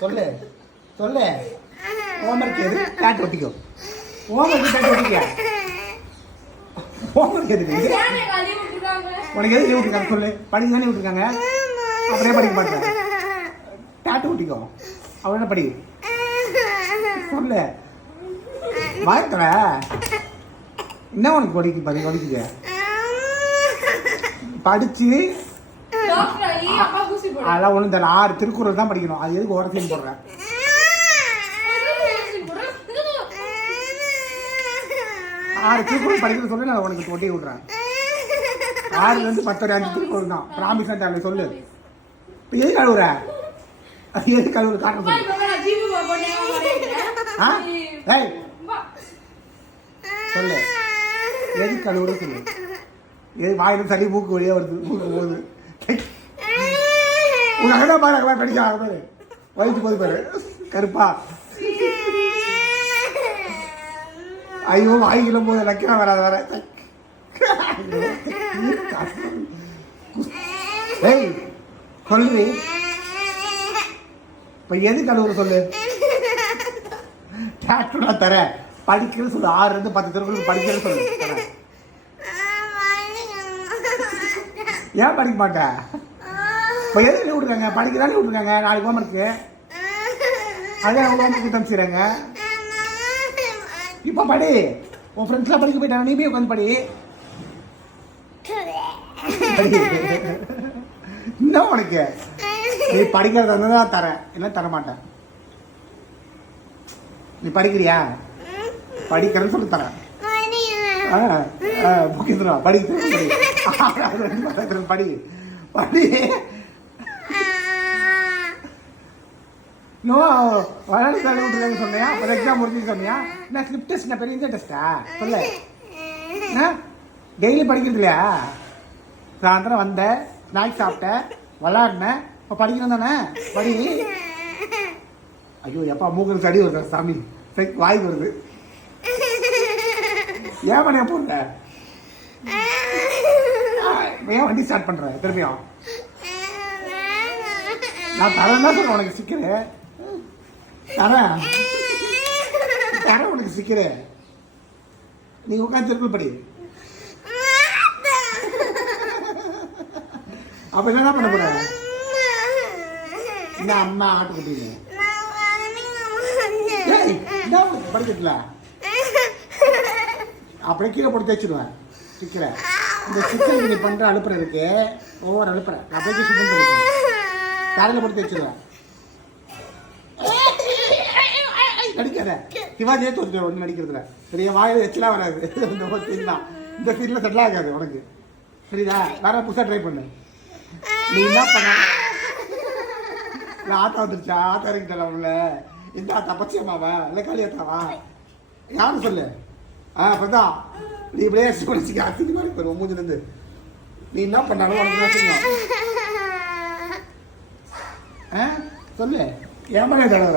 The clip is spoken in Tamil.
சொல்லு சொல்லு. ஹோம்ஒர்க் எது? டேட் ஒட்டிக்கோ. ஹோம்ஒர்க் டேட் ஒட்டிக்க. ஹோம்ஒர்க் எதுக்கு? உனக்கு எது லீவ் விட்டுருக்காங்க சொல்லு. படிக்க தானே விட்டுருக்காங்க, அப்படியே படிக்க மாட்டேன். டேட்டு ஒட்டிக்கோ. அவள் என்ன படி சொல்லு. வாய்த்தல என்ன உனக்கு படிக்க படிச்சு அதெல்லாம் ஒன்றும் தெரியல. 6 திருக்குறள் தான் படிக்கணும். அது எதுக்கு ஓரத்தையும் போடுறேன்? 6 திருக்குறள் படிக்கிறது சொல்லி நான் உனக்கு ஒட்டி விட்றேன். 6லேருந்து 10 வரை 5 திருக்குறள் தான். ப்ராமிஸ் தான் தேவை சொல்லு. இப்போ எது கழுவுற? எது கழுவுற காட்ட சொல்லு. சொல்லு எது கழுவுற சொல்லு. எது வாயில சளி மூக்கு வழியா வருது, மூக்கு போகுது. உங்க அண்ணா பாரு படிக்க பாரு, வயிற்று போது பாரு கருப்பா. ஐயோ வாய்க்கிலும் போது லக்கியம் வராது வர. சொல்லு இப்ப எது கழுவுற சொல்லு. டேட்டுனா தர படிக்கிறது சொல்லு. 6லேருந்து 10 திருக்குறள் படிக்கிறது சொல்லு. ஏன் படிக்க மாட்டேன்? இப்போ எது லீவ் விட்டுருக்காங்க? படிக்கதானே விட்டுருக்காங்க. நாளைக்கு ஹோம்ஒர்க்கு அதே ஹோம்ஒர்க்கு தம்பிச்சுறாங்க. இப்போ படி. உன் ஃப்ரெண்ட்ஸ்லாம் படிக்க போயிட்டாங்க, நீ போய் உட்காந்து படி. இன்னும் உனக்கு நீ படிக்கிறத தான் தரேன், என்ன தர மாட்டேன். நீ படிக்கிறியா? படிக்கிறேன்னு சொல்லி தரேன். முக்கியத்துவம் படி படி படி. நோ விளையாடி தள்ளி விட்டுருக்காங்க சொன்னியா? அப்போ எக்ஸாம் முடிஞ்சு சொன்னியா? என்ன ஸ்லிப் டெஸ்ட்? பெரிய இந்த டெஸ்ட்டா சொல்லு. டெய்லி படிக்கிறது இல்லையா? சாயந்தரம் வந்தேன், ஸ்நாக்ஸ் சாப்பிட்டேன், விளாடினேன், இப்போ படிக்கணும் தானே படி. ஐயோ எப்பா மூக்கு சடி வருது சாமி, வாய்க்கு வருது. ஏன் மணியா போடுற? ஏன் வண்டி ஸ்டார்ட் பண்ற திரும்பியும்? நான் தரேன் தான் சொல்றேன். உனக்கு சிக்கிறேன் தரேன் தரேன் உனக்கு சிக்கிறேன். நீ உட்காந்து திருப்பி படி. அப்ப என்ன பண்ண போற? என்ன அம்மா ஆட்டுக்குட்டி படிக்கல அப்படியே கீழே போட்டு தேய்ச்சிடுவேன் சிக்கிறேன். இந்த சிக்கன் நீ பண்ற அனுப்புறதுக்கு ஒவ்வொரு அனுப்புறேன். அப்ளிகேஷன் பண்ணிருக்கேன், தலையில போட்டு தேய்ச்சிடுவேன். நடிக்காத சிவாஜியே தோற்று ஒன்று நடிக்கிறதுல பெரிய வாயில் எச்சலாம் வராது. இந்த சீன்ல செட்டில் ஆகாது உனக்கு, சரிதா? வேற புதுசாக ட்ரை பண்ணு. நீ என்ன பண்ண? ஆத்தா வந்துருச்சா? ஆத்தா இறங்கிட்டா உள்ள. இந்த ஆத்தா பச்சையம்மாவா இல்லை காளியாத்தாவா? யாரும் சொல்லு. அப்பதான் நீ இப்படியே படிச்சுக்க. அசிங்க மாதிரி போயிடும் மூஞ்சிலேருந்து. நீ என்ன பண்ணாலும் உனக்கு என்ன செய்யும்? சொல்லு. ஏன் தடவை